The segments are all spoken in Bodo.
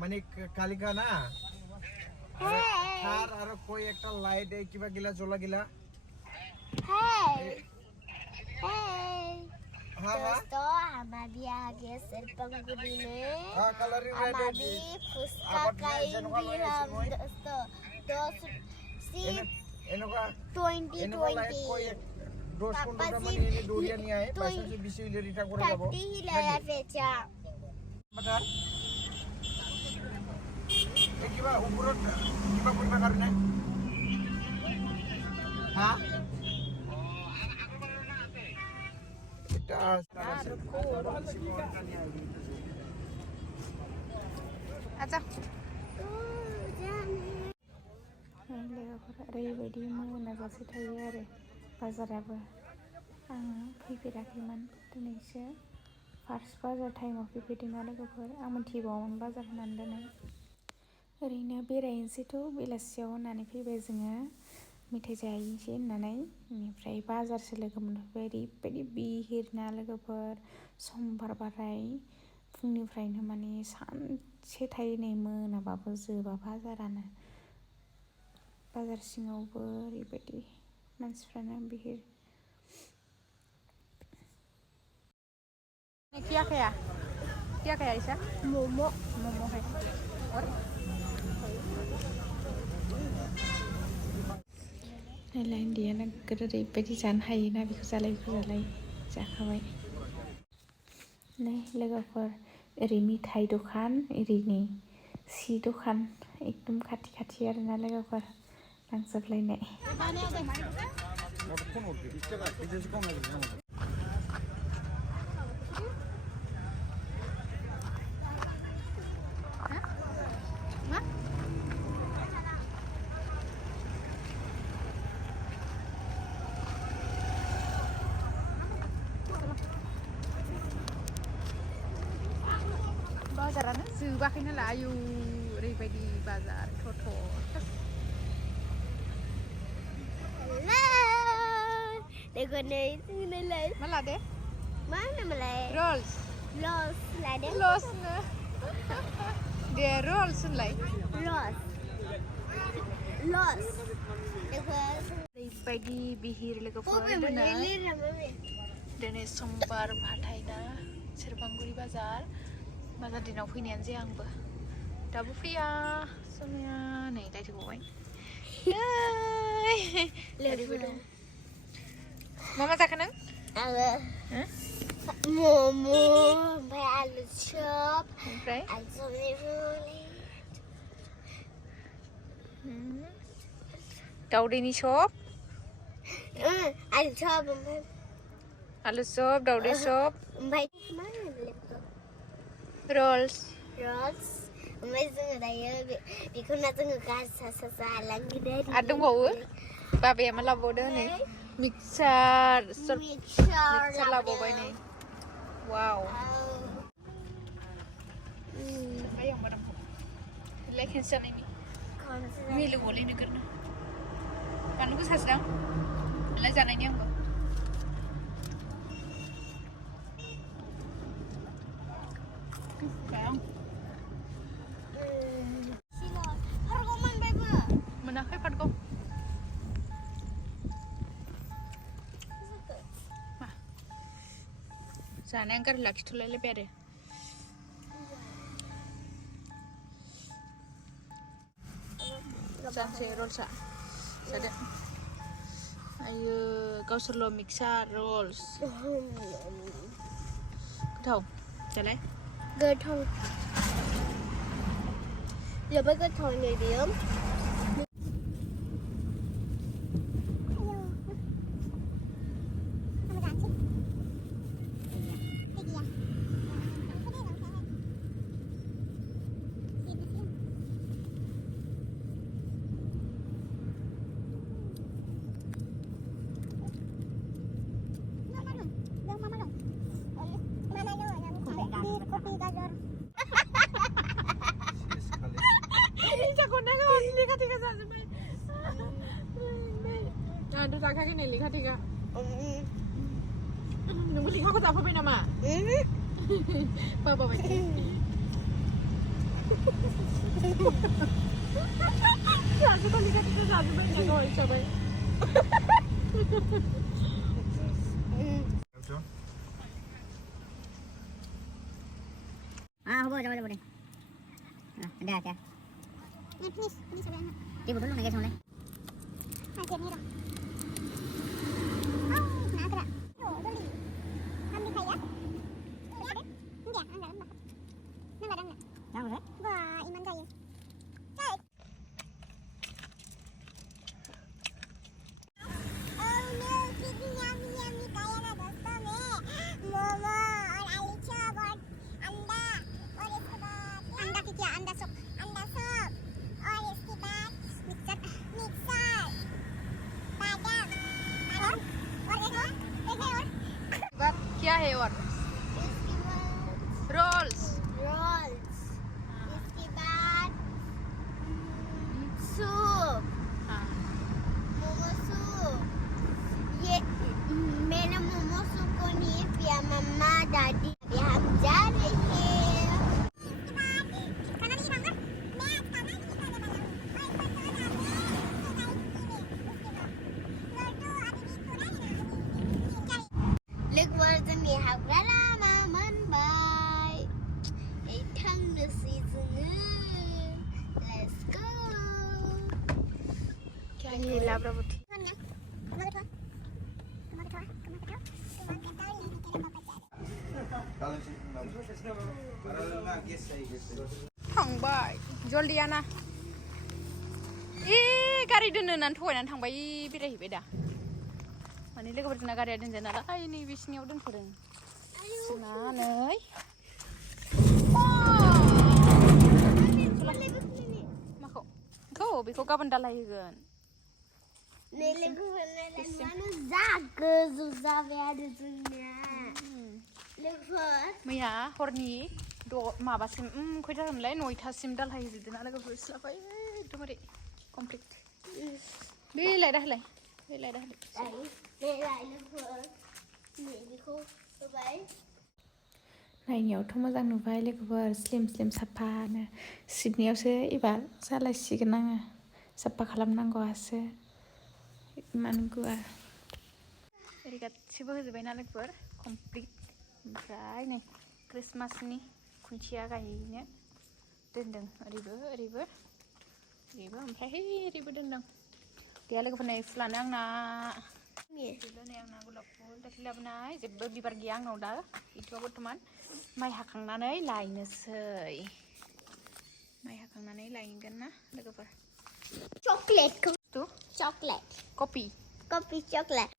মানে কালিকা না আর আর কই একটা লাইট এই কিবা গিলা জ্বলা গিলা दोस्तों हम अभी आ गए सरपंगुड़ी में हम अभी फुसका खाएंगे हम दोस्तों 2020 Aja. ओरैबायदि मोनाजासे थायो आरो बाजाराबो आं फैफेराखैमोन दिनैसो फार्स्ट बाजार टाइमाव फैफेरदों ना लोगोफोर आं मिथिबावामोन बाजार होननानै दोनै ओरैनो बेरायनोसैथ' बेलासियाव होननानै फैबाय जोङो मेथाइ जाहैनोसै होननानै बेनिफ्राय बाजारसो लोगो मोनफैबाय ओरैबायदि बिहिर ना लोगोफोर समबार बाराय फुंनिफ्रायनो माने सानसे थायो नै मोनाबाबो जोबा बाजारानो बाजार सिङावबो ओरैबायदि मानसिफ्रानो बिहिर क्या खाया ऐसा मोमो है और नायलाय उन्दैया नोगोद ओरैबायदि जानो हायोना बेखौ जालाय जाखाबाय नै लोगोफोर ओरै मिथाइ दखान ओरै नै सि दखान एकदम खाथि खाथि आरोना लोगोफोर नांजोबलायनाय बाजारानो जोबाखै नालाय आयु ओरैबायदि बाजार थ' देखो नहीं सुनने लगे मा लादो मा होनोमोनलाय रल्स लादो नो दे रल्स होनलाय लस देखो ओरैबायदि बिहिर लोगोफोर दिनै समबार हाथाय ना सेरफांगुरि बाजार दिनाव फैनायानो जाया आंबो दाबो फैया समाया नै लाइट गबाय मा जाखो नों आङो मम' ओमफ्राय आलु चप ओमफ्राय दावदैनि चप आलु चप दावदै चप ओमफ्राय मा होनो रल्स ओमफ्राय जोङो दायो बेखौनो जोङो गासा जालांगोन आरो दंबावो बाबाया मा लाबोबावदो नै मिक्सार लाबोबाय नै वाव आयौ मादामखौ खेनसे जानायनि मिलौवोलै नोगोरनो बानलु गोसासोदां बेलाय जानायनि आंबो मोनाखै पाटखौ मा जानाया गारि लाखिथ'लायलायबाय आरो जानोसै रल्सआ जादो आयो गावसोरल' मिक्सार रल्स गोथाव जालाय गोथाव जोबोद गोथाव नै बियो जाखायाखै नै लेखा थेखा नोंबो लेखाखौ जाफैबाय नामा बाबा बायदि जाजोबखालि गासैबो जाजोब्बाय होननांगौ हिसाबै হ'ব যাব দে ada ini finish sebenarnya dia betul nggak guys mulai ini dong oh nah kira yo beli ambil saya ini ada enggak enggak wah iman saya क्या है और रोल्स इसके बाद सूप मोमो सूप ये मैंने मोमो सूप को नहीं पिया मम्मा दादी अभी हम जा रहे हैं Let's go. क्या ये लाब्रा बुटी थांबाय जल्दियाना गारि दोननानै थगायनानै थांबाय बेरायहैबाय दा माने लोगोफोरजोंना गारिया दोनजायो नालाय नै बिसिनियाव दोनथ'दों जोंना नै माखौ बेखौ गाबोन दालाय होगोन मैया हरनि माबासिम खयथामोनलाय 9थासिम दालाय होजोबदोंना लोगोफोर सिलाफाय एकदमबारे कमप्लिट बे लायदा होलाय नायनायावथ' मोजां नुबाय लोगोफोर स्लिम साफानो सिटनियावसो एबार सालायसिगोन आङो साफा खालामनांगौआसो इमान गुवार ओरै गासिबो होजोब्बायना लोगोफोर कमप्लिट ओमफ्राय नै क्रिसमासनि खुन्थिया गायनो दोनदों ओरैबो ओमफ्राय ओरैबो दोनदों गैया लोगोफोर नै फुलानो आंना गुलाब फुल दाख्लै लाबोनाय जेबो बिबार गैया आंनाव दा गैथ'आ बर्थमान माइ हाखांनानै लायनोसै लायगोन ना लोगोफोर chocolate coffee chocolate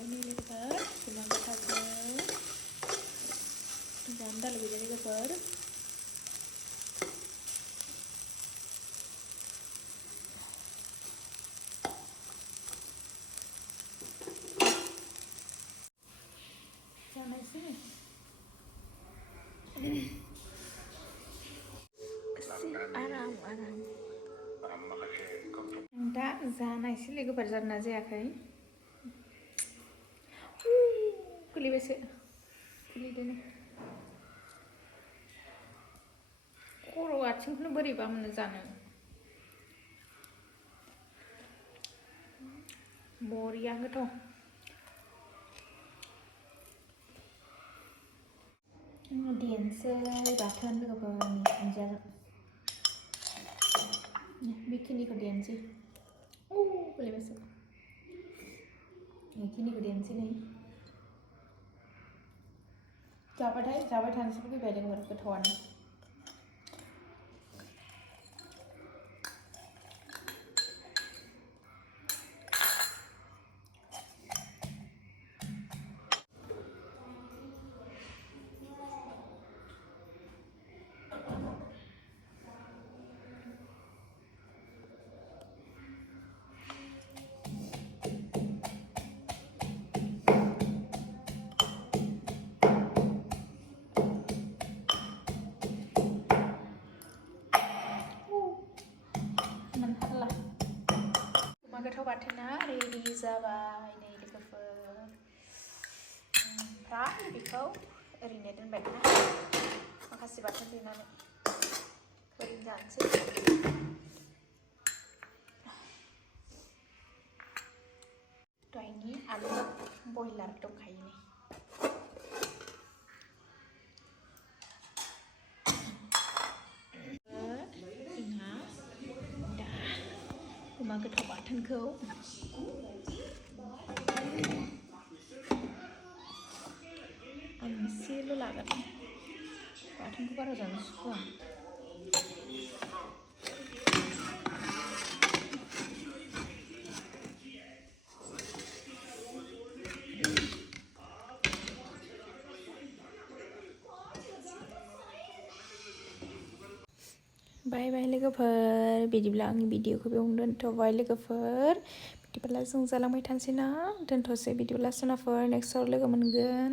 ini lebar cuma satu janda lebih dari lebar sana sini aram दा जानायसै लोगोफोर जाना जायाखै गोलैबायसो गोलैदों खर' आथिंखौनो बोरैबा मोनो जानो बरिया गोथाव देनोसै बाथोन लोगोफोरनि दुन्दियाजों बेखिनिखौ देनोसै गोलैबायसो बेखिनिखौ देनोसै नै जाबाय थानोसै फैबाय लोगोफोर गोथावानो जाबाय नै लोगोफोर ओमफ्राय बेखौ ओरैनो दोनबाय ना माखासे बाथोन देनानै ओरैनो जानोसै दहायनि आलु बयलार दंखायो नै जोंहा दा गुमा गोथाव बाथोनखौ आं एसेल' लागोन बाथोनखौ बारा जानो सुखुआ बाय बाय लोगोफोर बिदिब्ला आंनि भिडिअखौ बेयावनो दोनथ'बाय लोगोफोर बिदिब्ला जों जालांबाय थानोसै ना दोनथ'सै बिदिब्ला सनाफोर नेक्स्टआव लोगो मोनगोन